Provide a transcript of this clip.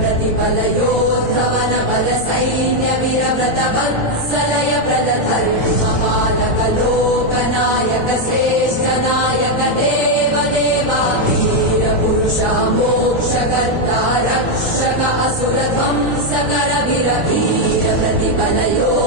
प्रतिफलयोद्धवन बल सैन्य वीरव्रत वत्सलय प्रदधर्मपालक लोकनायक श्रेष्ठ नायक देव देवा वीर पुरुषा मोक्षकर्ता रक्षक असुर ध्वंसकर वीर वीर प्रतिफलयो